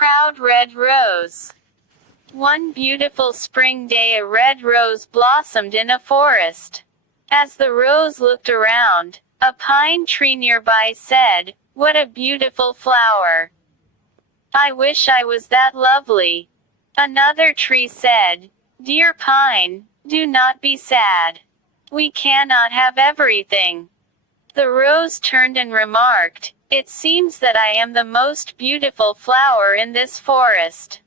proud red rose. One beautiful spring day a red rose blossomed in a forest. As the rose looked around, a pine tree nearby said, "What a beautiful flower. I wish I was that lovely." Another tree said, "Dear pine, do not be sad. We cannot have everything." The rose turned and remarked, "It seems that I am the most beautiful flower in this forest."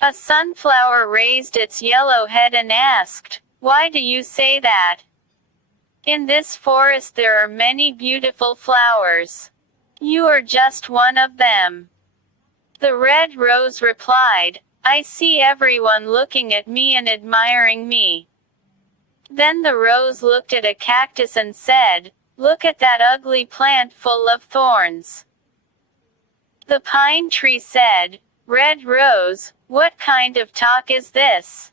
A sunflower raised its yellow head and asked, "Why do you say that? In this forest there are many beautiful flowers. You are just one of them." The red rose replied, "I see everyone looking at me and admiring me." Then the rose looked at a cactus and said, "Look at that ugly plant full of thorns." The pine tree said, "Red rose, what kind of talk is this?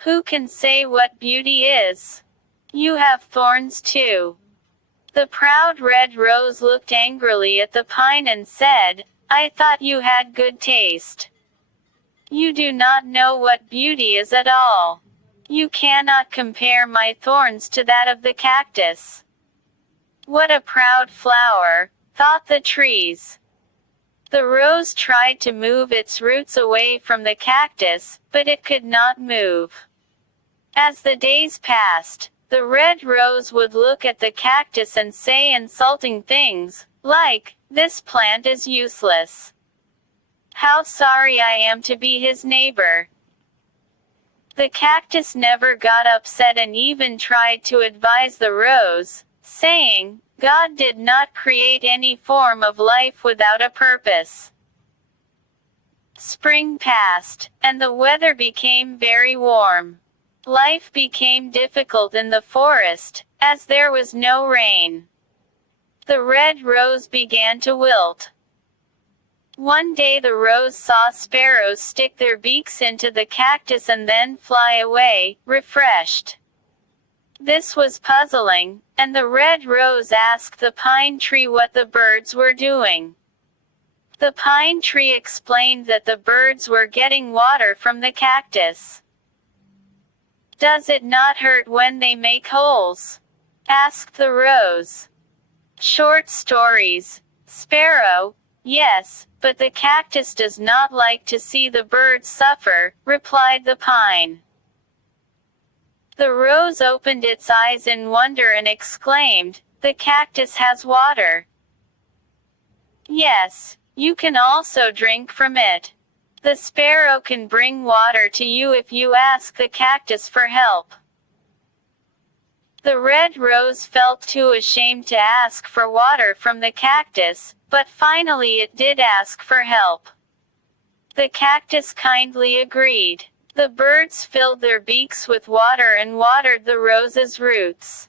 Who can say what beauty is? You have thorns too." The proud red rose looked angrily at the pine and said, "I thought you had good taste. You do not know what beauty is at all. You cannot compare my thorns to that of the cactus." "What a proud flower," thought the trees. The rose tried to move its roots away from the cactus, but it could not move. As the days passed, the red rose would look at the cactus and say insulting things, like, "This plant is useless. How sorry I am to be his neighbor." The cactus never got upset and even tried to advise the rose, saying, "God did not create any form of life without a purpose." Spring passed, and the weather became very warm. Life became difficult in the forest, as there was no rain. The red rose began to wilt. One day the rose saw sparrows stick their beaks into the cactus and then fly away, refreshed. This was puzzling, and the red rose asked the pine tree what the birds were doing. The pine tree explained that the birds were getting water from the cactus. "Does it not hurt when they make holes?" asked the rose. "Short stories, sparrow. Yes, but the cactus does not like to see the birds suffer," replied the pine. The rose opened its eyes in wonder and exclaimed, "The cactus has water. Yes, you can also drink from it. The sparrow can bring water to you if you ask the cactus for help." The red rose felt too ashamed to ask for water from the cactus, but finally it did ask for help. The cactus kindly agreed. The birds filled their beaks with water and watered the rose's roots.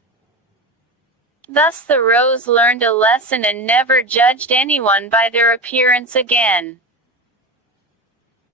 Thus the rose learned a lesson and never judged anyone by their appearance again.